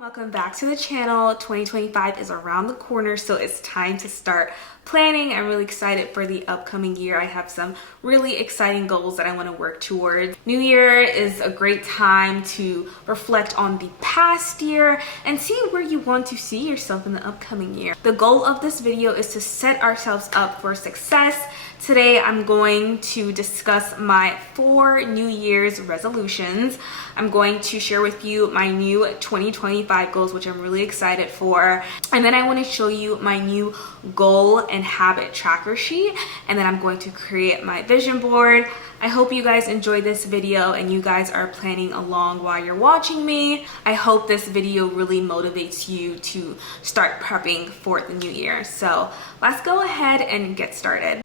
Welcome back to the channel. 2025 is around the corner, so it's time to start planning. I'm really excited for the upcoming year. I have some really exciting goals that I want to work towards. New Year is a great time to reflect on the past year and see where you want to see yourself in the upcoming year. The goal of this video is to set ourselves up for success. Today, I'm going to discuss my 4 New Year's resolutions. I'm going to share with you my new 2025 goals, which I'm really excited for. And then I want to show you my new goal and habit tracker sheet. And then I'm going to create my vision board. I hope you guys enjoyed this video and you guys are planning along while you're watching me. I hope this video really motivates you to start prepping for the new year. So let's go ahead and get started.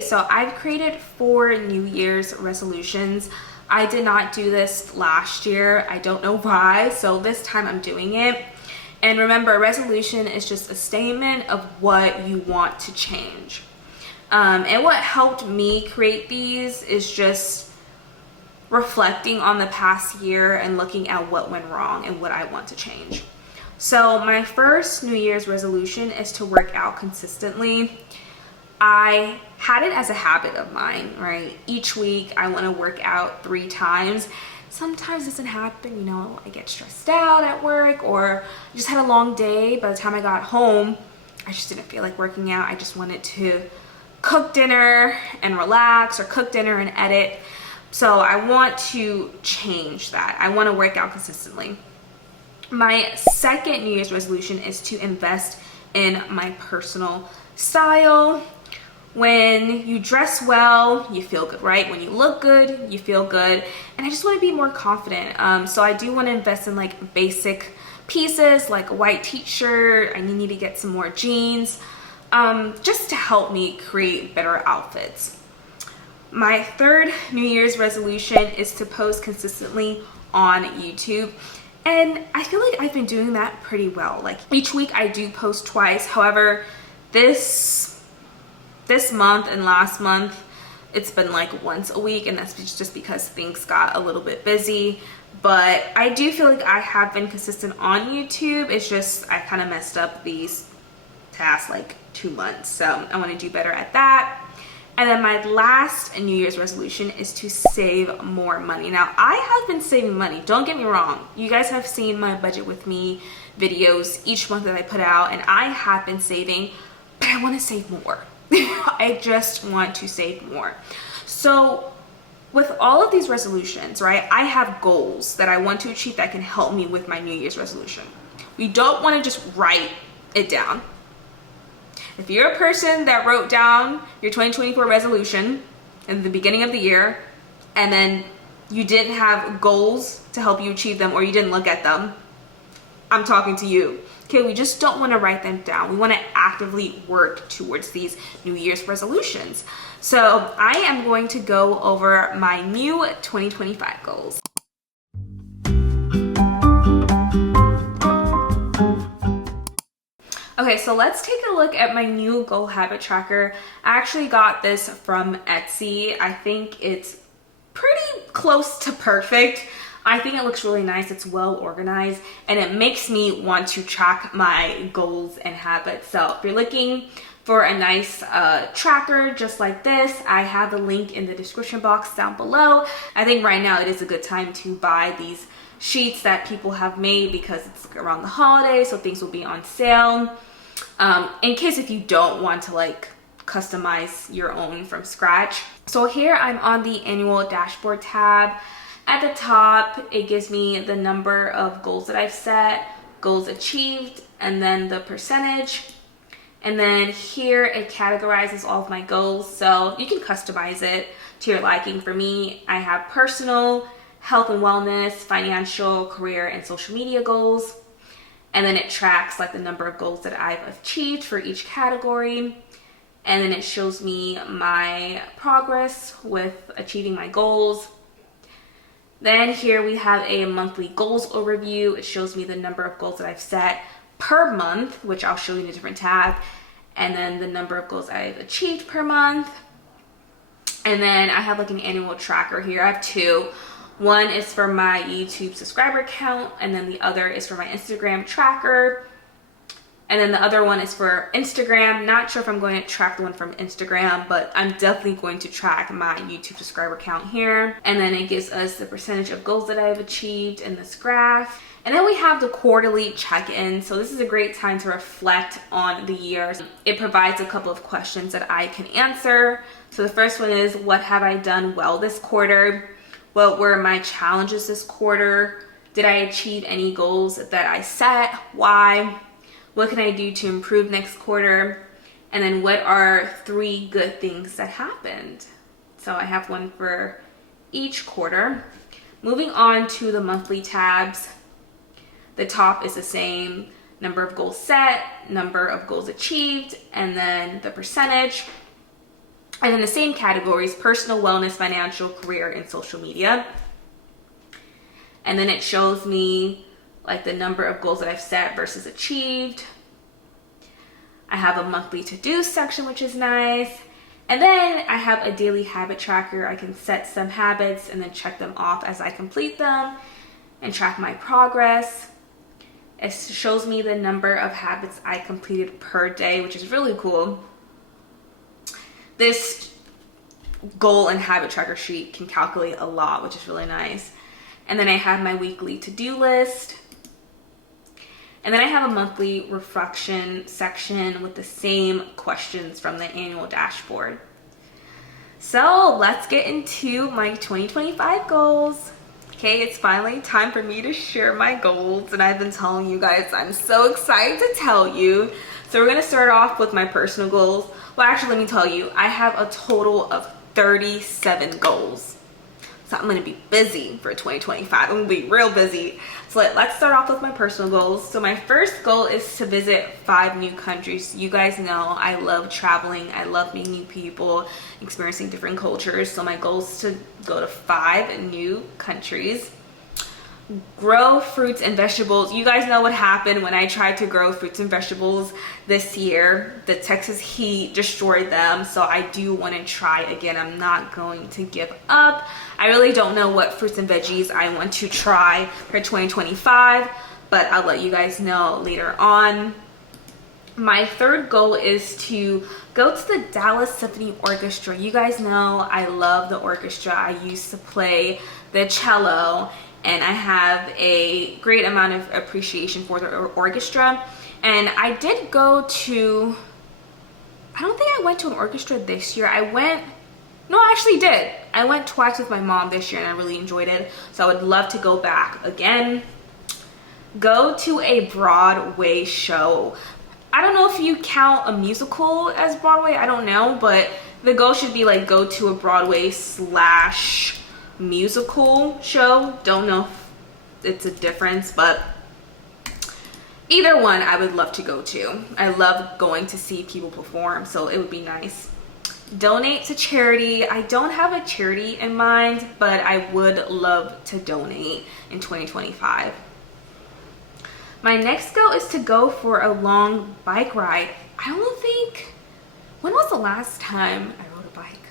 So I've created 4 New Year's resolutions. I did not do this last year. I don't know why. So this time I'm doing it. And remember, a resolution is just a statement of what you want to change. And what helped me create these is just reflecting on the past year and looking at what went wrong and what I want to change. So my first New Year's resolution is to work out consistently. I had it as a habit of mine, right? Each week I want to work out 3 times. Sometimes it doesn't happen, you know, I get stressed out at work or I just had a long day. By the time I got home, I just didn't feel like working out. I just wanted to cook dinner and relax or cook dinner and edit. So I want to change that. I want to work out consistently. My second New Year's resolution is to invest in my personal style. When you dress well, you feel good, right? When you look good, you feel good. And I just want to be more confident. So I do want to invest in like basic pieces, like a white t-shirt. I need to get some more jeans, just to help me create better outfits. My third New Year's resolution is to post consistently on YouTube. And I feel like I've been doing that pretty well. Like each week I do post twice. However, this month and last month, it's been like once a week, and that's just because things got a little bit busy. But I do feel like I have been consistent on YouTube. It's just I kind of messed up these past like 2 months. So I want to do better at that. And then my last New Year's resolution is to save more money. Now, I have been saving money. Don't get me wrong. You guys have seen my budget with me videos each month that I put out, and I have been saving, but I want to save more. I just want to save more. So with all of these resolutions, right, I have goals that I want to achieve that can help me with my New Year's resolution. We don't want to just write it down. If you're a person that wrote down your 2024 resolution in the beginning of the year and then you didn't have goals to help you achieve them or you didn't look at them, I'm talking to you. Okay, we just don't want to write them down. We want to actively work towards these New Year's resolutions. So I am going to go over my new 2025 goals. Okay, so let's take a look at my new goal habit tracker. I actually got this from Etsy. I think it's pretty close to perfect. I think it looks really nice. It's well organized and it makes me want to track my goals and habits. So if you're looking for a nice tracker just like this, I have the link in the description box down below. I think right now it is a good time to buy these sheets that people have made because it's around the holidays, so things will be on sale. In case if you don't want to like customize your own from scratch. So here I'm on the annual dashboard tab. At the top, it gives me the number of goals that I've set, goals achieved, and then the percentage. And then here it categorizes all of my goals. So you can customize it to your liking. For me, I have personal, health and wellness, financial, career, and social media goals. And then it tracks like the number of goals that I've achieved for each category. And then it shows me my progress with achieving my goals. Then here we have a monthly goals overview. It shows me the number of goals that I've set per month, which I'll show you in a different tab. And then the number of goals I've achieved per month. And then I have like an annual tracker here. I have two. One is for my YouTube subscriber count, and then the other is for my Instagram tracker. And then the other one is for Instagram. Not sure if I'm going to track the one from Instagram, but I'm definitely going to track my YouTube subscriber count here. And then it gives us the percentage of goals that I've achieved in this graph. And then we have the quarterly check-in. So this is a great time to reflect on the year. It provides a couple of questions that I can answer. So the first one is, what have I done well this quarter? What were my challenges this quarter? Did I achieve any goals that I set? Why? What can I do to improve next quarter? And then what are 3 good things that happened? So I have one for each quarter. Moving on to the monthly tabs. The top is the same: number of goals set, number of goals achieved, and then the percentage. And then the same categories: personal, wellness, financial, career, and social media. And then it shows me like the number of goals that I've set versus achieved. I have a monthly to-do section, which is nice. And then I have a daily habit tracker. I can set some habits and then check them off as I complete them and track my progress. It shows me the number of habits I completed per day, which is really cool. This goal and habit tracker sheet can calculate a lot, which is really nice. And then I have my weekly to-do list. And then I have a monthly reflection section with the same questions from the annual dashboard. So let's get into my 2025 goals. Okay, it's finally time for me to share my goals, and I've been telling you guys I'm so excited to tell you. So we're gonna start off with my personal goals. Well, actually, let me tell you, I have a total of 37 goals. So I'm gonna be busy for 2025. I'm gonna be real busy. So let's start off with my personal goals. So my first goal is to visit 5 new countries. You guys know I love traveling. I love meeting new people, experiencing different cultures. So my goal is to go to 5 new countries. Grow fruits and vegetables. You guys know what happened when I tried to grow fruits and vegetables this year. The Texas heat destroyed them, so I do want to try again. I'm not going to give up. I really don't know what fruits and veggies I want to try for 2025, but I'll let you guys know later on. My third goal is to go to the Dallas Symphony Orchestra. You guys know I love the orchestra. I used to play the cello, and I have a great amount of appreciation for the orchestra. And I did go to, I don't think I went to an orchestra this year. No, I actually did. I went twice with my mom this year and I really enjoyed it. So I would love to go back again. Go to a Broadway show. I don't know if you count a musical as Broadway, I don't know, but the goal should be like go to a Broadway / musical show. Don't know if it's a difference, but either one I would love to go to. I love going to see people perform, so it would be nice. Donate to charity. I don't have a charity in mind, but I would love to donate in 2025. My next goal is to go for a long bike ride. I don't think, when was the last time I rode a bike?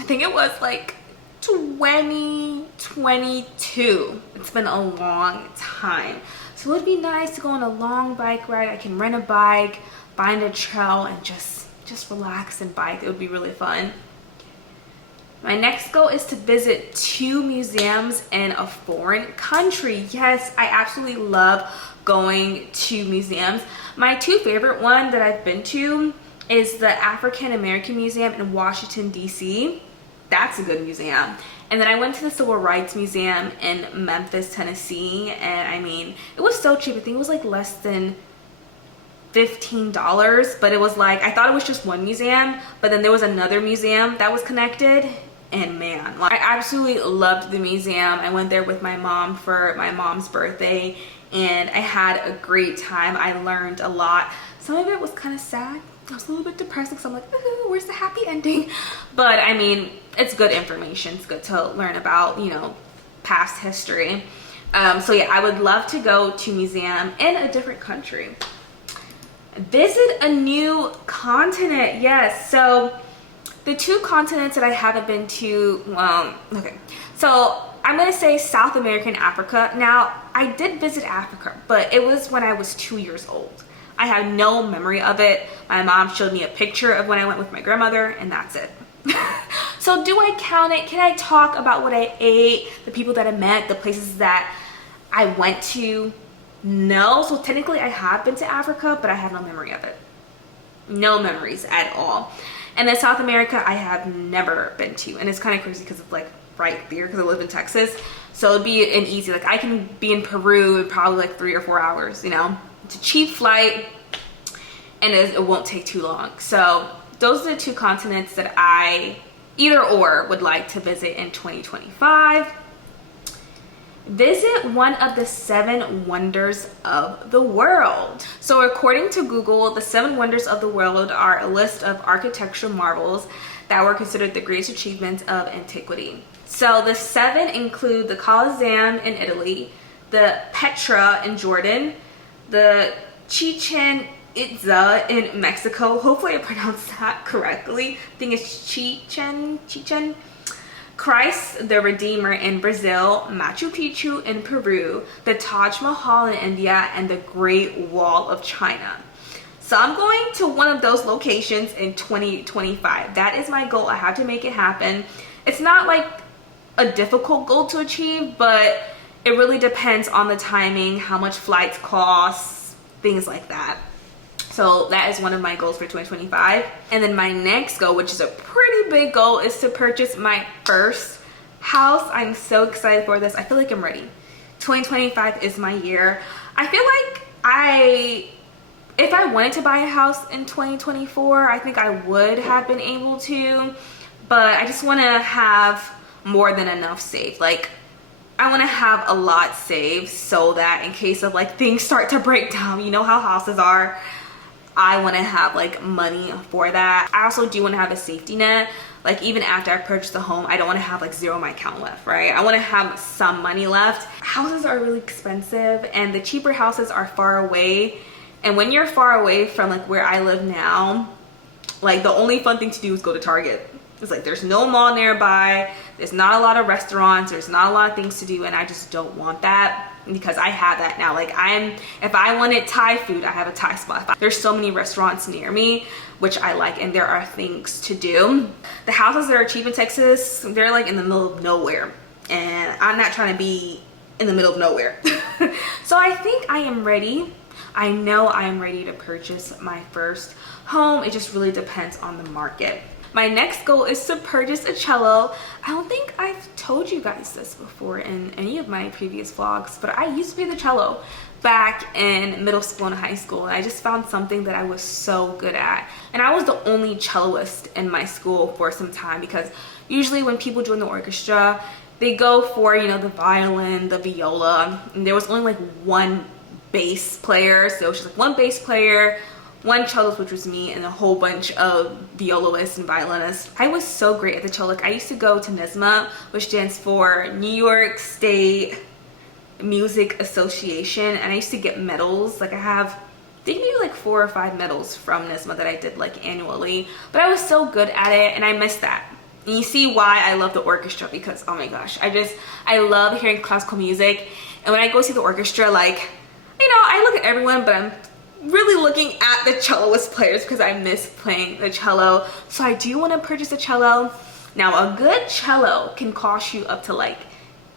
I think it was like 2022. It's been a long time. So it would be nice to go on a long bike ride. I can rent a bike, find a trail, and just relax and bike. It would be really fun. My next goal is to visit 2 museums in a foreign country. Yes, I absolutely love going to museums. My 2 favorite ones that I've been to is the African American Museum in Washington, D.C. That's a good museum. And then I went to the Civil Rights Museum in Memphis, Tennessee, and I mean, it was so cheap. I think it was like less than $15, but it was like, I thought it was just one museum, but then there was another museum that was connected, and man, I absolutely loved the museum. I went there with my mom for my mom's birthday, and I had a great time. I learned a lot. Some of it was kind of sad. I was a little bit depressed because I'm like, ooh, where's the happy ending? But I mean, it's good information. It's good to learn about, you know, past history. So yeah, I would love to go to a museum in a different country. Visit a new continent. Yes, so The two continents that I haven't been to, well, okay. So I'm gonna say South America and Africa. Now, I did visit Africa, but it was when I was 2 years old. I have no memory of it. My mom showed me a picture of when I went with my grandmother, and that's it. So do I count it? Can I talk about what I ate, the people that I met, the places that I went to? No. So technically I have been to Africa, but I have no memory of it. No memories at all. And then South America, I have never been to. And it's kind of crazy because it's like right there, because I live in Texas. So it'd be an easy, like I can be in Peru in probably like 3 or 4 hours, you know. It's a cheap flight and it won't take too long. So those are the two continents that I either or would like to visit in 2025. Visit one of the 7 wonders of the world. So according to Google, the 7 wonders of the world are a list of architectural marvels that were considered the greatest achievements of antiquity. So the 7 include the Colosseum in Italy, the Petra in Jordan, the Chichen Itza in Mexico. Hopefully I pronounced that correctly. I think it's Chichen. Christ the Redeemer in Brazil, Machu Picchu in Peru, the Taj Mahal in India, and the Great Wall of China. So I'm going to one of those locations in 2025. That is my goal. I have to make it happen. It's not like a difficult goal to achieve, but it really depends on the timing, how much flights cost, things like that. So that is one of my goals for 2025. And then my next goal, which is a pretty big goal, is to purchase my first house. I'm so excited for this. I feel like I'm ready. 2025 is my year. I feel like if I wanted to buy a house in 2024, I think I would have been able to, but I just want to have more than enough saved. Like, I want to have a lot saved so that in case of like things start to break down, you know how houses are, I want to have like money for that. I also do want to have a safety net. Like even after I purchase the home, I don't want to have like zero in my account left, right? I want to have some money left. Houses are really expensive and the cheaper houses are far away. And when you're far away from like where I live now, like the only fun thing to do is go to Target. It's like there's no mall nearby, there's not a lot of restaurants, there's not a lot of things to do, and I just don't want that because I have that now. Like if I wanted Thai food, I have a Thai spot. There's so many restaurants near me, which I like, and there are things to do. The houses that are cheap in Texas, they're like in the middle of nowhere, and I'm not trying to be in the middle of nowhere. So I think I am ready. I know I am ready to purchase my first home. It just really depends on the market. My next goal is to purchase a cello. I don't think I've told you guys this before in any of my previous vlogs, but I used to play the cello back in middle school and high school. And I just found something that I was so good at. And I was the only celloist in my school for some time because usually when people join the orchestra, they go for, you know, the violin, the viola, and there was only like one bass player. So it was just like one bass player, one celloist, which was me, and a whole bunch of violoists and violinists. I was so great at the cello. Like I used to go to NYSSMA, which stands for New York State Music Association, and I used to get medals. Like I think maybe like 4 or 5 medals from NYSSMA that I did like annually. But I was so good at it, and I missed that. And you see why I love the orchestra, because oh my gosh, I love hearing classical music. And when I go see the orchestra, like, you know, I look at everyone, but I'm really looking at the celloist players because I miss playing the cello. So I do want to purchase a cello. Now a good cello can cost you up to like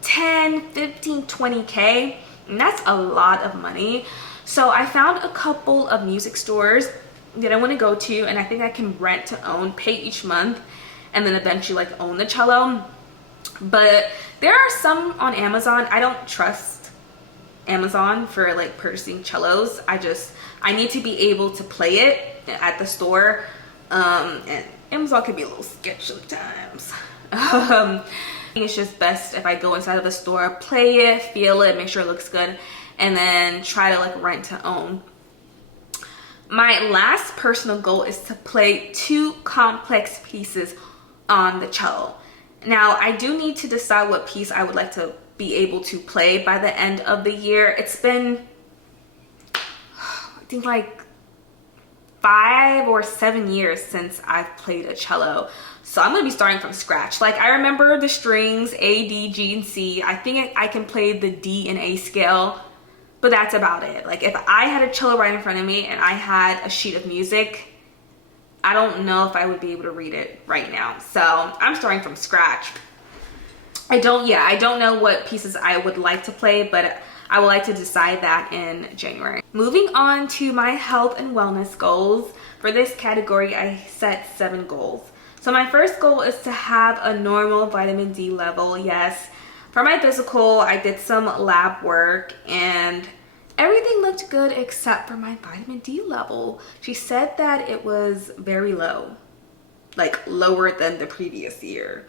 10, 15, 20K, and that's a lot of money. So I found a couple of music stores that I want to go to, and I think I can rent to own, pay each month, and then eventually like own the cello. But there are some on Amazon. I don't trust Amazon for like purchasing cellos. I need to be able to play it at the store, and Amazon can be a little sketchy sometimes. I think it's just best if I go inside of the store, play it, feel it, make sure it looks good, and then try to like rent to own. My last personal goal is to play 2 complex pieces on the cello. Now I do need to decide what piece I would like to be able to play by the end of the year. It's been, I think, like 5 or 7 years since I've played a cello. So I'm gonna be starting from scratch. Like, I remember the strings, A, D, G, and C. I think I can play the D and A scale, but that's about it. Like, if I had a cello right in front of me and I had a sheet of music, I don't know if I would be able to read it right now. So I'm starting from scratch. I don't know what pieces I would like to play, but I would like to decide that in January. Moving on to my health and wellness goals. For this category, I set 7 goals. So my first goal is to have a normal vitamin D level. Yes, for my physical, I did some lab work and everything looked good except for my vitamin D level. She said that it was very low, like lower than the previous year.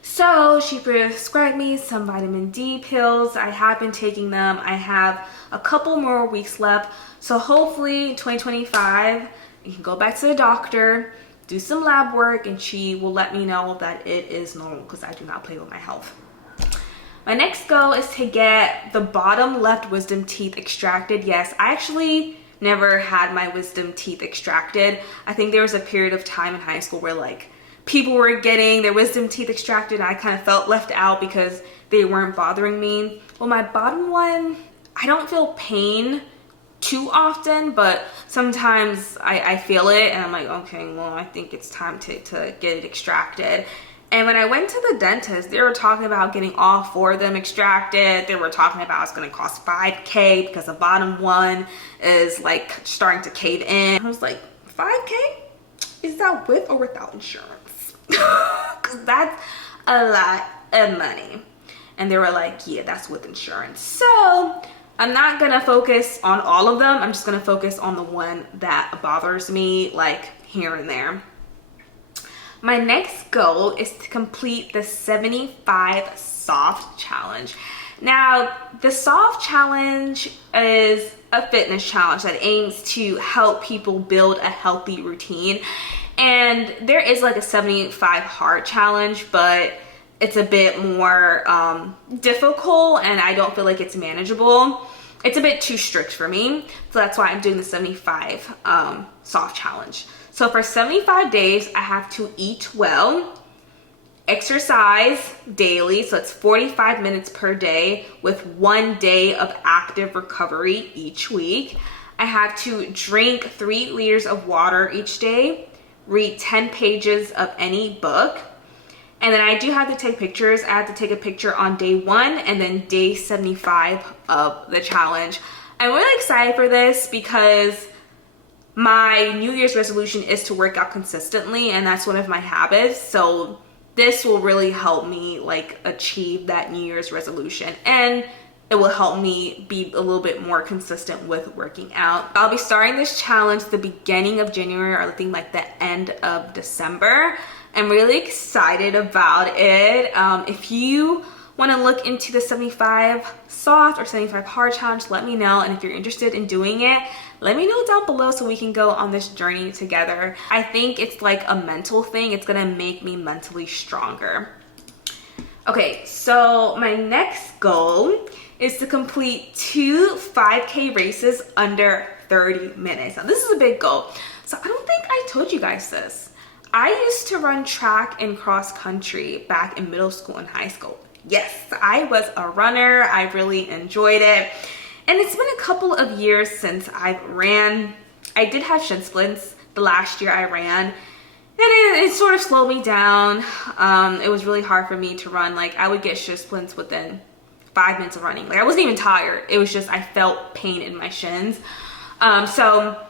So she prescribed me some vitamin D pills. I have been taking them. I have a couple more weeks left. So hopefully in 2025, I can go back to the doctor, do some lab work, and she will let me know that it is normal, because I do not play with my health. My next goal is to get the bottom left wisdom teeth extracted. Yes, I actually never had my wisdom teeth extracted. I think there was a period of time in high school where like people were getting their wisdom teeth extracted and I kind of felt left out because they weren't bothering me. Well, my bottom one, I don't feel pain too often, but sometimes I feel it and I'm like, okay, well, I think it's time to get it extracted. And when I went to the dentist, they were talking about getting all 4 of them extracted. They were talking about it's going to cost $5K because the bottom one is like starting to cave in. I was like, $5K? Is that with or without insurance? Because that's a lot of money. And they were like, yeah, that's with insurance. So I'm not gonna focus on all of them. I'm just gonna focus on the one that bothers me, like here and there. My next goal is to complete the 75 soft challenge. Now, the soft challenge is a fitness challenge that aims to help people build a healthy routine. And there is like a 75 hard challenge, but it's a bit more difficult and I don't feel like it's manageable. It's a bit too strict for me. So that's why I'm doing the 75 soft challenge. So for 75 days, I have to eat well, exercise daily. So it's 45 minutes per day with 1 day of active recovery each week. I have to drink 3 liters of water each day, read 10 pages of any book. And then I do have to take pictures. I have to take a picture on day 1 and then day 75 of the challenge. I'm really excited for this because my New Year's resolution is to work out consistently, and that's one of my habits. So this will really help me like achieve that New Year's resolution, and it will help me be a little bit more consistent with working out. I'll be starting this challenge at the beginning of January, or I think like the end of December. I'm really excited about it. If you want to look into the 75 soft or 75 hard challenge, let me know. And if you're interested in doing it, let me know down below so we can go on this journey together. I think it's like a mental thing. It's gonna make me mentally stronger. Okay, so my next goal is to complete 2 5K races under 30 minutes. Now this is a big goal. So I don't think I told you guys this. I used to run track and cross country back in middle school and high school. Yes, I was a runner. I really enjoyed it. And it's been a couple of years since I've ran. I did have shin splints the last year I ran. And it sort of slowed me down. It was really hard for me to run. Like I would get shin splints within 5 minutes of running. Like I wasn't even tired. It was just I felt pain in my shins. So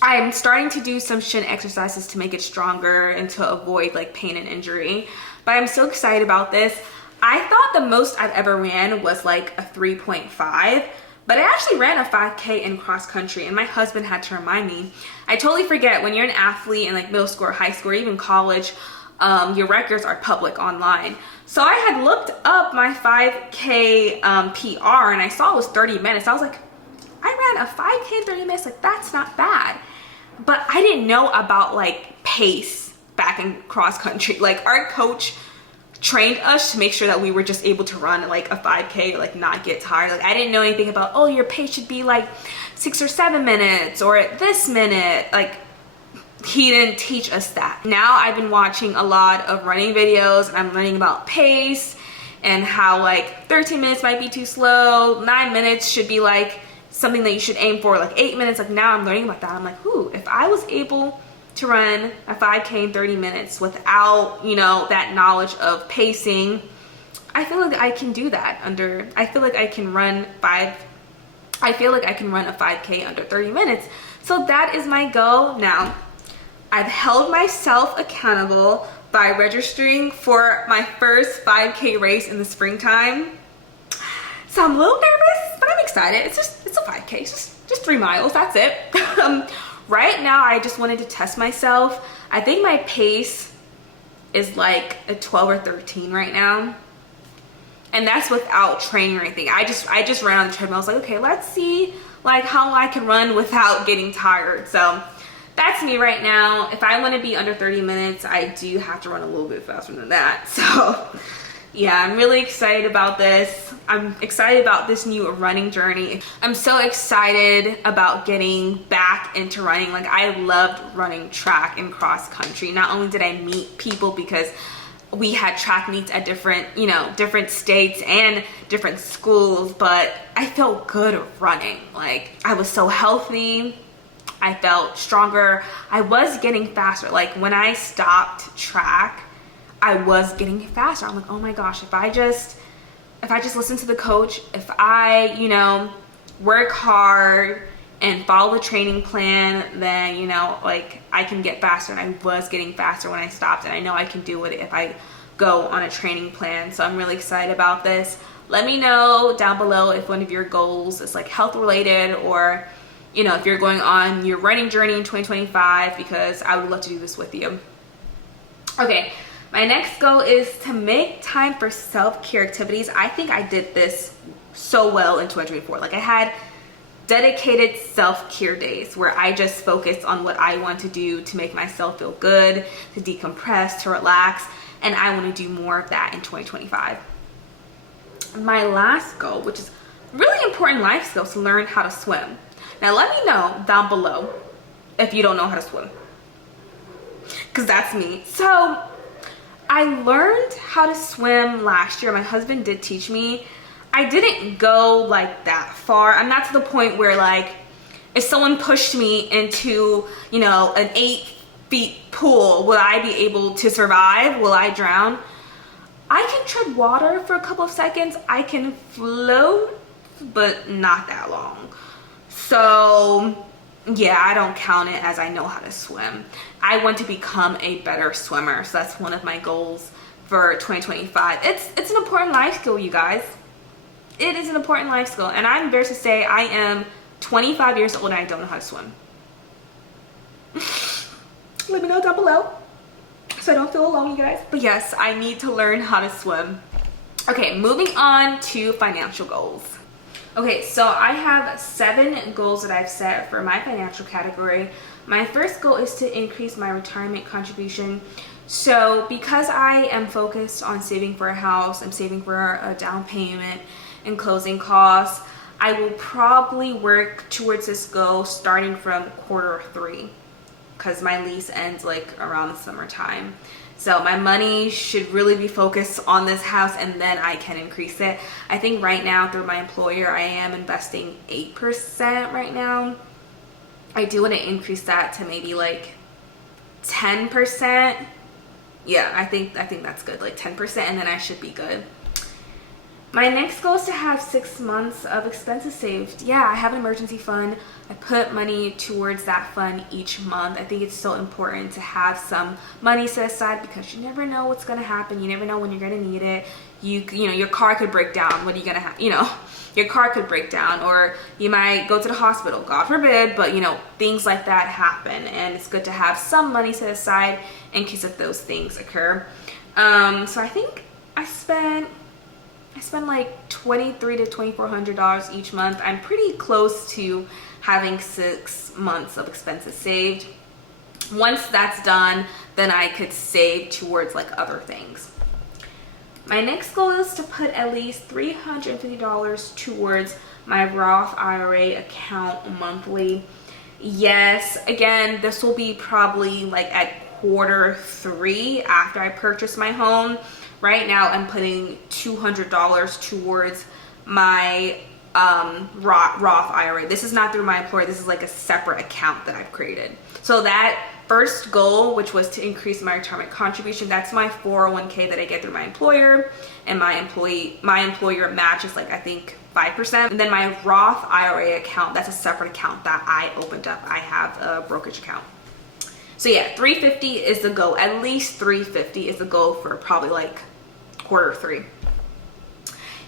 I'm starting to do some shin exercises to make it stronger and to avoid like pain and injury. But I'm so excited about this. I thought the most I've ever ran was like a 3.5, but I actually ran a 5K in cross country, and my husband had to remind me. I totally forget when you're an athlete in like middle school or high school or even college, your records are public online. So I had looked up my 5K PR and I saw it was 30 minutes. I was like, I ran a 5K in 30 minutes, like that's not bad. But I didn't know about like pace back in cross country. Like our coach trained us to make sure that we were just able to run like a 5K or like not get tired. Like I didn't know anything about, oh, your pace should be like 6 or 7 minutes or at this minute. Like he didn't teach us that. Now I've been watching a lot of running videos and I'm learning about pace and how like 13 minutes might be too slow, 9 minutes should be like something that you should aim for, like 8 minutes. Like now I'm learning about that. I'm like, ooh, if I was able to run a 5K in 30 minutes without, you know, that knowledge of pacing, I feel like I can do that I feel like I can run a 5K under 30 minutes. So that is my goal. Now, I've held myself accountable by registering for my first 5K race in the springtime. So I'm a little nervous, but I'm excited. It's a 5K, it's just 3 miles, that's it. Right now, I just wanted to test myself. I think my pace is like a 12 or 13 right now. And that's without training or anything. I just ran on the treadmill. I was like, okay, let's see like how I can run without getting tired. So that's me right now. If I want to be under 30 minutes, I do have to run a little bit faster than that. So yeah, I'm really excited about this. I'm excited about this new running journey. I'm so excited about getting back into running. Like I loved running track and cross country. Not only did I meet people because we had track meets at different states and different schools, but I felt good running. Like I was so healthy. I felt stronger. I was getting faster. Like when I stopped track, I was getting faster. I'm like, oh my gosh, if I just listen to the coach, if I, you know, work hard and follow the training plan, then, you know, like I can get faster. And I was getting faster when I stopped, and I know I can do it if I go on a training plan. So I'm really excited about this. Let me know down below if one of your goals is like health related, or, you know, if you're going on your running journey in 2025, because I would love to do this with you. Okay. My next goal is to make time for self-care activities. I think I did this so well in 2024. Like I had dedicated self-care days where I just focused on what I want to do to make myself feel good, to decompress, to relax, and I want to do more of that in 2025. My last goal, which is really important life skill, is to learn how to swim. Now let me know down below if you don't know how to swim, because that's me. So I learned how to swim last year. My husband did teach me. I didn't go like that far. I'm not to the point where like if someone pushed me into, you know, an 8-foot pool, will I be able to survive? Will I drown? I can tread water for a couple of seconds. I can float, but not that long. So yeah, I don't count it as I know how to swim. I want to become a better swimmer. So that's one of my goals for 2025. It's an important life skill, you guys. It is an important life skill. And I'm embarrassed to say I am 25 years old and I don't know how to swim. Let me know down below so I don't feel alone, you guys. But yes, I need to learn how to swim. Okay, moving on to financial goals. Okay, so I have 7 goals that I've set for my financial category. My first goal is to increase my retirement contribution. So because I am focused on saving for a house, I'm saving for a down payment and closing costs, I will probably work towards this goal starting from Q3, because my lease ends like around the summertime. So my money should really be focused on this house, and then I can increase it. I think right now through my employer, I am investing 8% right now. I do want to increase that to maybe like 10%. Yeah, I think that's good, like 10%, and then I should be good. My next goal is to have 6 months of expenses saved. Yeah, I have an emergency fund. I put money towards that fund each month. I think it's so important to have some money set aside, because you never know what's going to happen. You never know when you're going to need it. You know, your car could break down. What are you going to have? You know, your car could break down, or you might go to the hospital, God forbid, but you know, things like that happen, and it's good to have some money set aside in case of those things occur. So I think I spend like $2,300 to $2,400 each month. I'm pretty close to having 6 months of expenses saved. Once that's done, then I could save towards like other things. My next goal is to put at least $350 towards my Roth IRA account monthly. Yes, again, this will be probably like at quarter 3 after I purchase my home. Right now, I'm putting $200 towards my Roth IRA. This is not through my employer. This is like a separate account that I've created. So that first goal, which was to increase my retirement contribution, that's my 401k that I get through my employer, and my employer matches like, I think, 5%. And then my Roth IRA account, that's a separate account that I opened up. I have a brokerage account. So yeah, 350 is the goal. At least 350 is the goal for probably like quarter 3.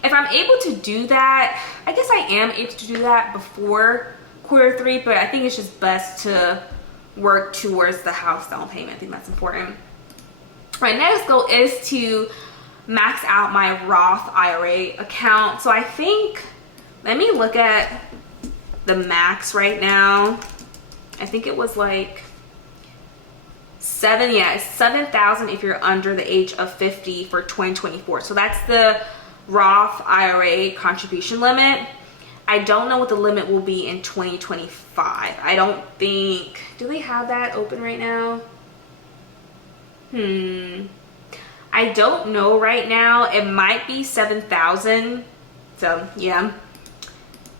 If I'm able to do that, I guess I am able to do that before quarter 3, but I think it's just best to work towards the house down payment. I think that's important. My next goal is to max out my Roth IRA account. So I think, let me look at the max right now. I think it was like it's 7,000 if you're under the age of 50 for 2024. So that's the Roth IRA contribution limit. I don't know what the limit will be in 2025. I don't think, do they have that open right now? I don't know right now. It might be 7,000. So yeah.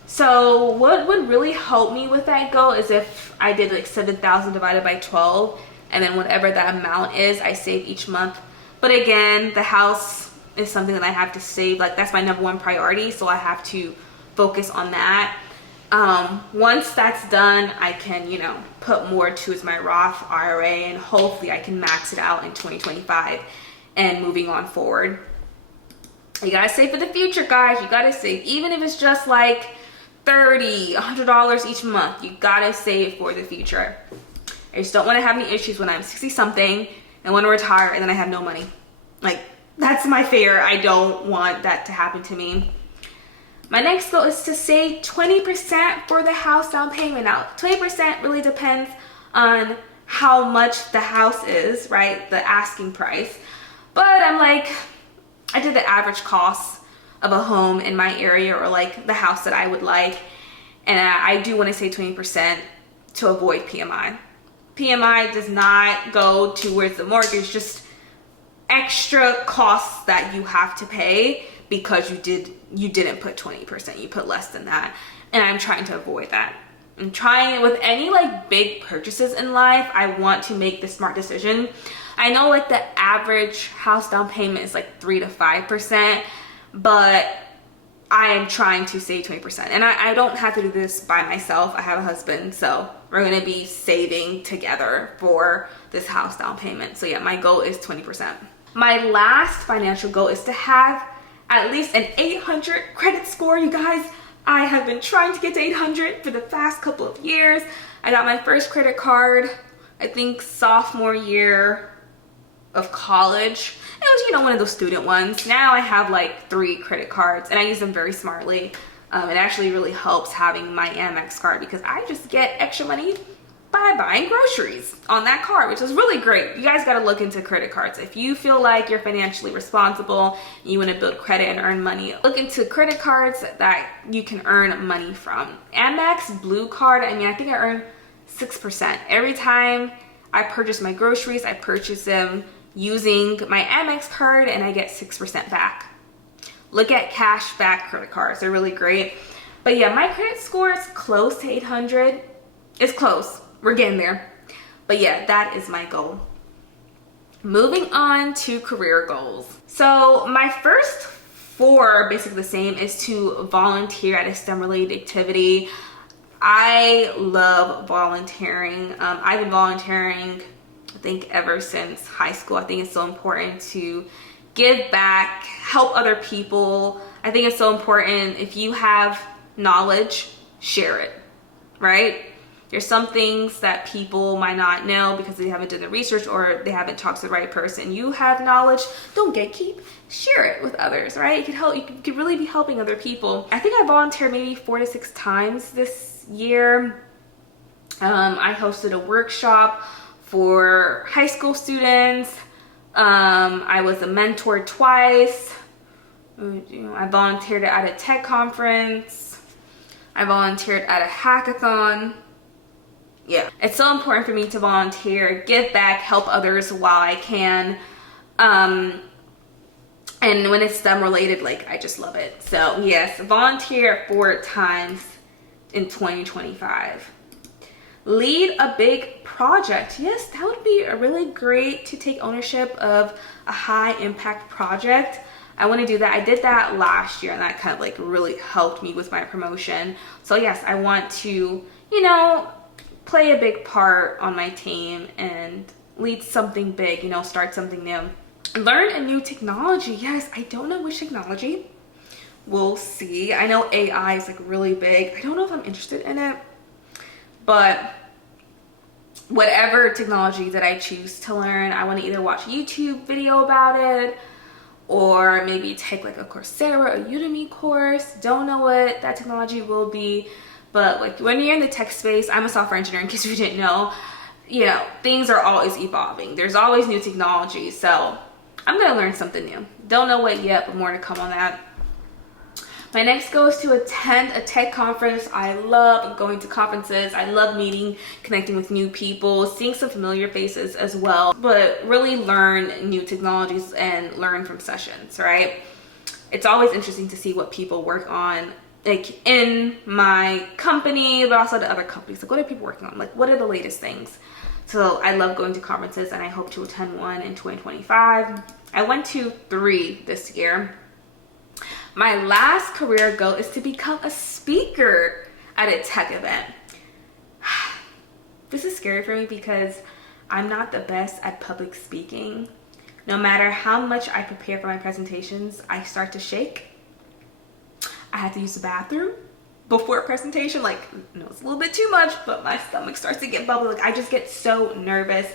So what would really help me with that goal is if I did like 7,000 divided by 12, and then whatever that amount is, I save each month. But again, the house is something that I have to save. Like, that's my #1 priority, so I have to focus on that. Once that's done, I can, you know, put more towards my Roth IRA, and hopefully I can max it out in 2025 and moving on forward. You gotta save for the future, guys. You gotta save, even if it's just like $30, $100 each month. You gotta save for the future. I just don't want to have any issues when I'm 60 something and want to retire and then I have no money. Like, that's my fear. I don't want that to happen to me. My next goal is to save 20% for the house down payment. Now, 20% really depends on how much the house is, right? The asking price. But I'm like, I did the average cost of a home in my area, or like the house that I would like. And I do want to save 20% to avoid PMI. PMI does not go towards the mortgage, just extra costs that you have to pay because you didn't put 20%, you put less than that. And I'm trying to avoid that. I'm trying with any like big purchases in life, I want to make the smart decision. I know like the average house down payment is like 3 to 5%, but I am trying to save 20%. And I don't have to do this by myself. I have a husband, so we're gonna be saving together for this house down payment. So yeah, my goal is 20%. My last financial goal is to have at least an 800 credit score, you guys. I have been trying to get to 800 for the past couple of years. I got my first credit card, I think sophomore year of college. It was, you know, one of those student ones. Now I have like 3 credit cards and I use them very smartly. It actually really helps having my Amex card because I just get extra money by buying groceries on that card, which is really great. You guys got to look into credit cards. If you feel like you're financially responsible and you want to build credit and earn money, look into credit cards that you can earn money from. Amex Blue Card, I mean, I think I earn 6%. Every time I purchase my groceries, I purchase them using my Amex card and I get 6% back. Look at cash back credit cards. They're really great. But yeah, my credit score is close to 800. It's close. We're getting there. But yeah, that is my goal. Moving on to career goals. So my first 4 are basically the same, is to volunteer at a STEM related activity. I love volunteering. I've been volunteering, I think, ever since high school. I think it's so important to give back, help other people. I think it's so important. If you have knowledge, share it, right? There's some things that people might not know because they haven't done the research or they haven't talked to the right person. You have knowledge, don't gatekeep, share it with others, right? It could help, you could really be helping other people. I think I volunteered maybe 4 to 6 times this year. I hosted a workshop for high school students. I was a mentor twice. I volunteered at a tech conference. I volunteered at a hackathon. Yeah, it's so important for me to volunteer, give back, help others while I can. And when it's STEM related, like, I just love it. So yes, volunteer 4 times in 2025. Lead a big project. Yes, that would be a really great to take ownership of a high impact project. I want to do that. I did that last year and that kind of like really helped me with my promotion. So yes, I want to, you know, play a big part on my team and lead something big, you know, start something new. Learn a new technology. Yes, I don't know which technology. We'll see. I know AI is like really big. I don't know if I'm interested in it, but whatever technology that I choose to learn, I want to either watch a YouTube video about it or maybe take like a Coursera, a Udemy course. Don't know what that technology will be, but like when you're in the tech space, I'm a software engineer in case you didn't know, you know, things are always evolving. There's always new technology. So I'm gonna learn something new. Don't know what yet, but more to come on that. My next goal is to attend a tech conference. I love going to conferences. I love meeting, connecting with new people, seeing some familiar faces as well, but really learn new technologies and learn from sessions, right? It's always interesting to see what people work on, like in my company, but also the other companies. Like, what are people working on? Like, what are the latest things? So I love going to conferences and I hope to attend one in 2025. I went to 3 this year. My last career goal is to become a speaker at a tech event. This is scary for me because I'm not the best at public speaking. No matter how much I prepare for my presentations, I start to shake. I have to use the bathroom before a presentation. Like, no, it's a little bit too much, but my stomach starts to get bubbly. Like, I just get so nervous.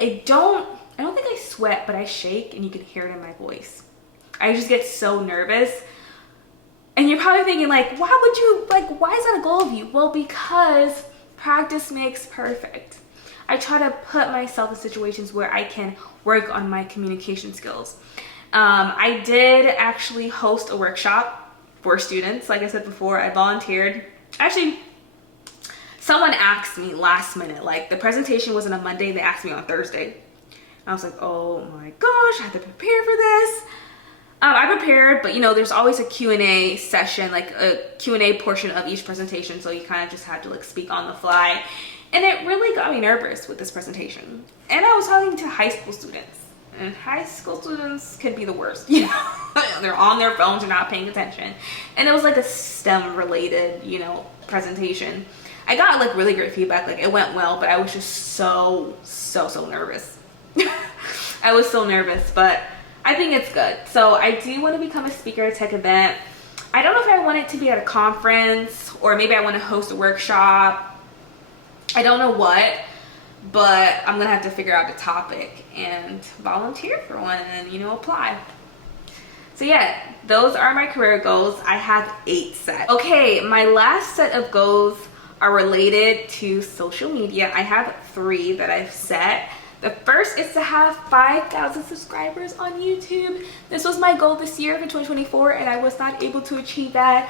I don't think I sweat, but I shake and you can hear it in my voice. I just get so nervous. And you're probably thinking like, why is that a goal of you? Well, because practice makes perfect. I try to put myself in situations where I can work on my communication skills. I did actually host a workshop for students. Like I said before, I volunteered. Actually, someone asked me last minute, like the presentation was on a Monday, they asked me on Thursday. I was like, oh my gosh, I have to prepare for this. I prepared, but you know, there's always a Q&A session, like a Q&A portion of each presentation. So you kind of just had to like speak on the fly. And it really got me nervous with this presentation. And I was talking to high school students. And high school students can be the worst. You know, they're on their phones, they're not paying attention. And it was like a STEM related, you know, presentation. I got like really great feedback. Like it went well, but I was just so nervous. I was so nervous, but I think it's good. So I do want to become a speaker at a tech event. I don't know if I want it to be at a conference or maybe I want to host a workshop. I don't know what, but I'm gonna have to figure out the topic and volunteer for one and, you know, apply. So yeah, those are my career goals. I have 8 set. Okay, my last set of goals are related to social media. I have 3 that I've set. The first is to have 5,000 subscribers on YouTube. This was my goal this year for 2024 and I was not able to achieve that.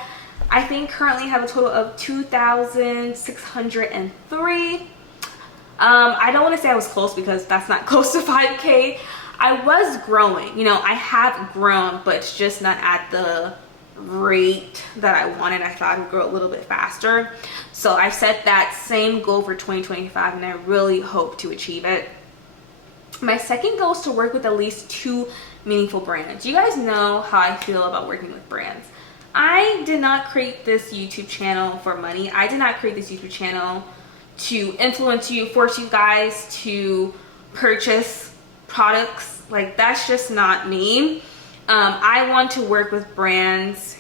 I think currently I have a total of 2,603. I don't want to say I was close because that's not close to 5K. I was growing, you know, I have grown, but it's just not at the rate that I wanted. I thought I would grow a little bit faster. So I set that same goal for 2025 and I really hope to achieve it. My second goal is to work with at least 2 meaningful brands. You guys know how I feel about working with brands. I did not create this YouTube channel for money. I did not create this YouTube channel to influence you, force you guys to purchase products. Like, that's just not me. I want to work with brands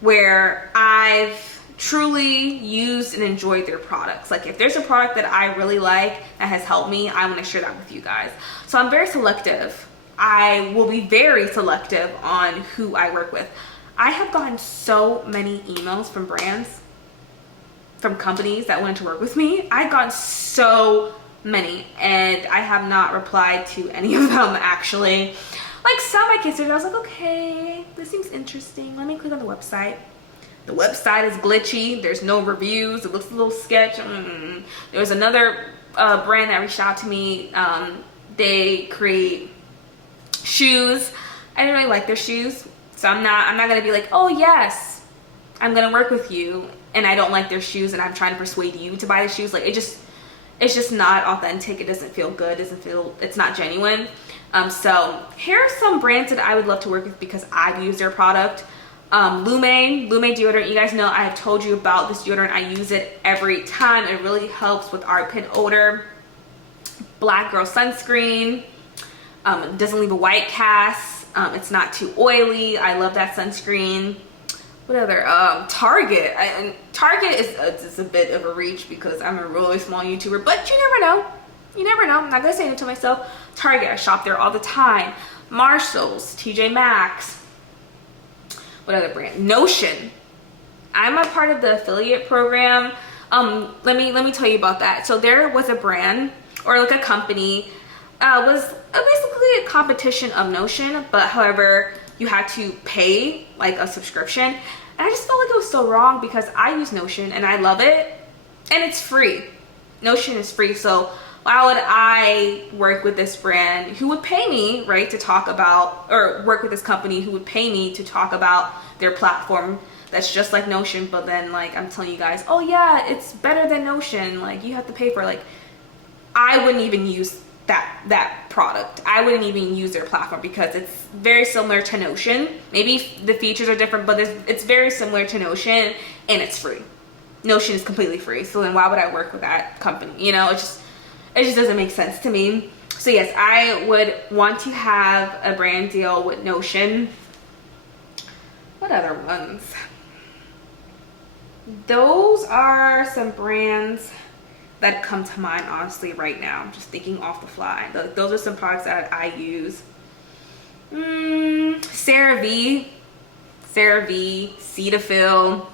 where I've truly used and enjoyed their products. Like if there's a product that I really like that has helped me, I want to share that with you guys. So I'm very selective. I will be very selective on who I work with. I have gotten so many emails from brands, from companies that wanted to work with me. I've gotten so many and I have not replied to any of them actually. Like some I considered, I was like, okay, this seems interesting. Let me click on the website. The website is glitchy. There's no reviews. It looks a little sketch. There was another brand that reached out to me. They create shoes. I didn't really like their shoes, so I'm not gonna be like, oh yes, I'm gonna work with you, and I don't like their shoes, and I'm trying to persuade you to buy the shoes. Like, it's just not authentic. It doesn't feel good. It's not genuine. So here are some brands that I would love to work with because I've used their product. Lume deodorant. You guys know I have told you about this deodorant. I use it every time. It really helps with armpit odor. Black Girl sunscreen. It doesn't leave a white cast. It's not too oily. I love that sunscreen. What other? Target. Target is a bit of a reach because I'm a really small YouTuber, but you never know. You never know. I'm not gonna say it to myself. Target. I shop there all the time. Marshalls, TJ Maxx. What other brand? Notion. I'm a part of the affiliate program. Let me tell you about that. So there was a brand or like a company. Was basically a competition of Notion, but however, you had to pay like a subscription, and I just felt like it was so wrong because I use Notion and I love it, and it's free. Notion is free, so why would I work with this brand who would pay me, right, to talk about, or work with this company who would pay me to talk about their platform that's just like Notion, but then like I'm telling you guys, oh yeah, it's better than Notion, like you have to pay for it. Like, I wouldn't even use that product. I wouldn't even use their platform because it's very similar to Notion. Maybe the features are different, but it's very similar to Notion, and it's free. Notion is completely free, so then why would I work with that company? You know, it just doesn't make sense to me. So yes, I would want to have a brand deal with Notion. What other ones? Those are some brands that come to mind honestly right now. I'm just thinking off the fly. Those are some products that I use. CeraVe, Cetaphil.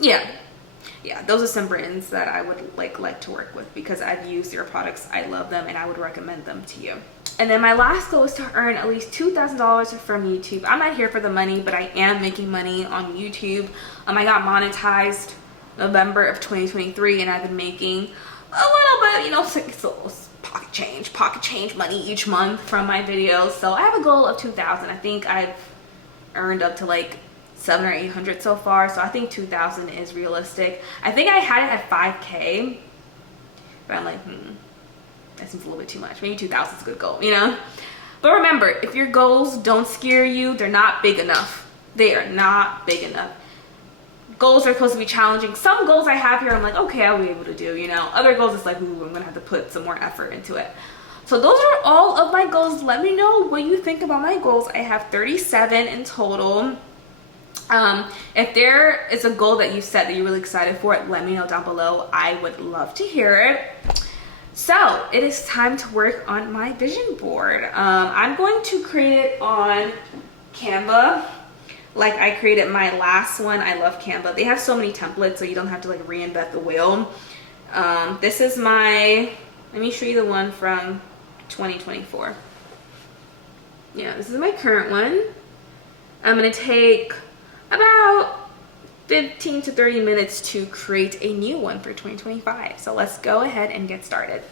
Yeah, those are some brands that I would like to work with because I've used their products. I love them and I would recommend them to you. And then my last goal is to earn at least $2,000 from YouTube. I'm not here for the money, but I am making money on YouTube. I got monetized November of 2023, and I've been making a little bit, you know, it's a little pocket change money each month from my videos. So I have a goal of 2,000. I think I've earned up to like 700 or 800 so far, so I think 2,000 is realistic. I think I had it at 5K, but I'm like, that seems a little bit too much. Maybe 2,000 is a good goal, you know? But remember, if your goals don't scare you, they're not big enough. They are not big enough. Goals are supposed to be challenging. Some goals I have here, I'm like, okay, I'll be able to do, you know? Other goals, it's like, ooh, I'm gonna have to put some more effort into it. So those are all of my goals. Let me know what you think about my goals. I have 37 in total. If there is a goal that you set that you're really excited for, let me know down below. I would love to hear it. So it is time to work on my vision board. I'm going to create it on Canva like I created my last one. I love Canva. They have so many templates so you don't have to like reinvent the wheel. This is my, let me show you the one from 2024. Yeah, this is my current one. I'm gonna take about 15 to 30 minutes to create a new one for 2025. So let's go ahead and get started.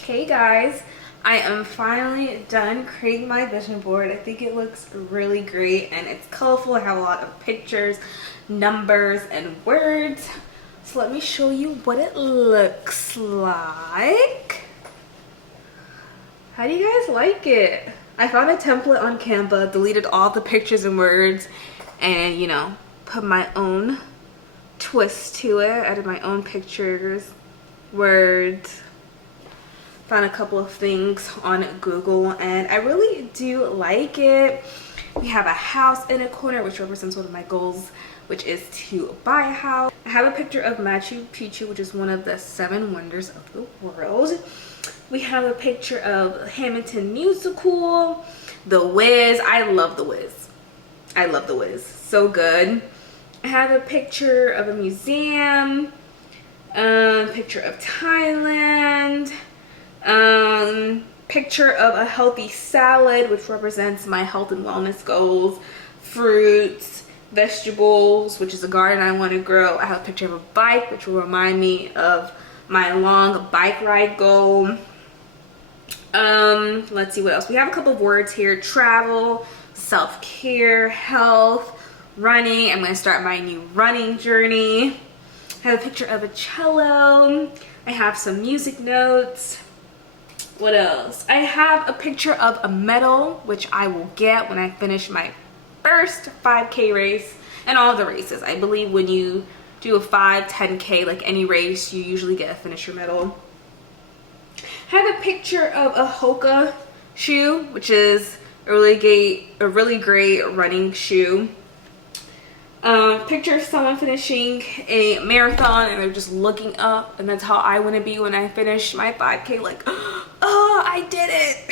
Okay guys, I am finally done creating my vision board. I think it looks really great and it's colorful. I have a lot of pictures, numbers, and words. So let me show you what it looks like. How do you guys like it? I found a template on Canva, deleted all the pictures and words, and you know, put my own twist to it. Added my own pictures, words, Found a couple of things on Google and I really do like it. We have a house in a corner, which represents one of my goals, which is to buy a house. I have a picture of Machu Picchu, which is one of the 7 wonders of the world. We have a picture of Hamilton musical, The Wiz. I love The Wiz. I love The Wiz. So good. I have a picture of a museum, picture of Thailand, picture of a healthy salad, which represents my health and wellness goals, fruits, vegetables, which is a garden I want to grow. I have a picture of a bike, which will remind me of my long bike ride goal. Let's see what else. We have a couple of words here: travel, self-care, health, running. I'm going to start my new running journey. I have a picture of a cello. I have some music notes. What else? I have a picture of a medal, which I will get when I finish my first 5K race and all the races. I believe when you do a 5, 10K, like any race, you usually get a finisher medal. I have a picture of a Hoka shoe, which is a really great running shoe. Picture of someone finishing a marathon and they're just looking up, and that's how I want to be when I finish my 5K, like, oh, I did it.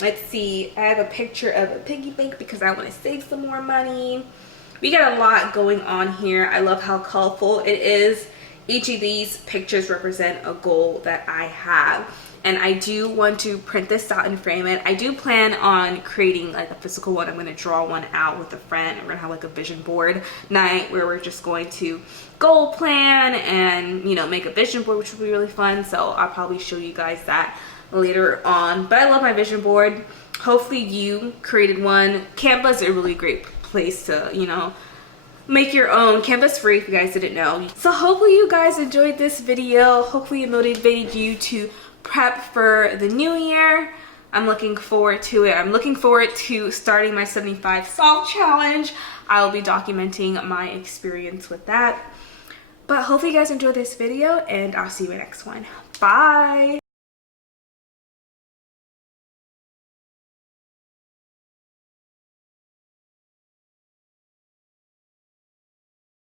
Let's see, I have a picture of a piggy bank because I want to save some more money. We got a lot going on here. I love how colorful it is. Each of these pictures represent a goal that I have, and I do want to print this out and frame it. I do plan on creating like a physical one. I'm going to draw one out with a friend. We're going to have like a vision board night where we're just going to goal plan and, you know, make a vision board, which will be really fun. So I'll probably show you guys that later on. But I love my vision board. Hopefully you created one. Canva is a really great place to, you know, make your own. Canva's free if you guys didn't know. So hopefully you guys enjoyed this video. Hopefully it motivated you to prep for the new year. I'm looking forward to it. I'm looking forward to starting my 75 solve challenge. I'll be documenting my experience with that. But hopefully you guys enjoyed this video, and I'll see you in the next one. Bye!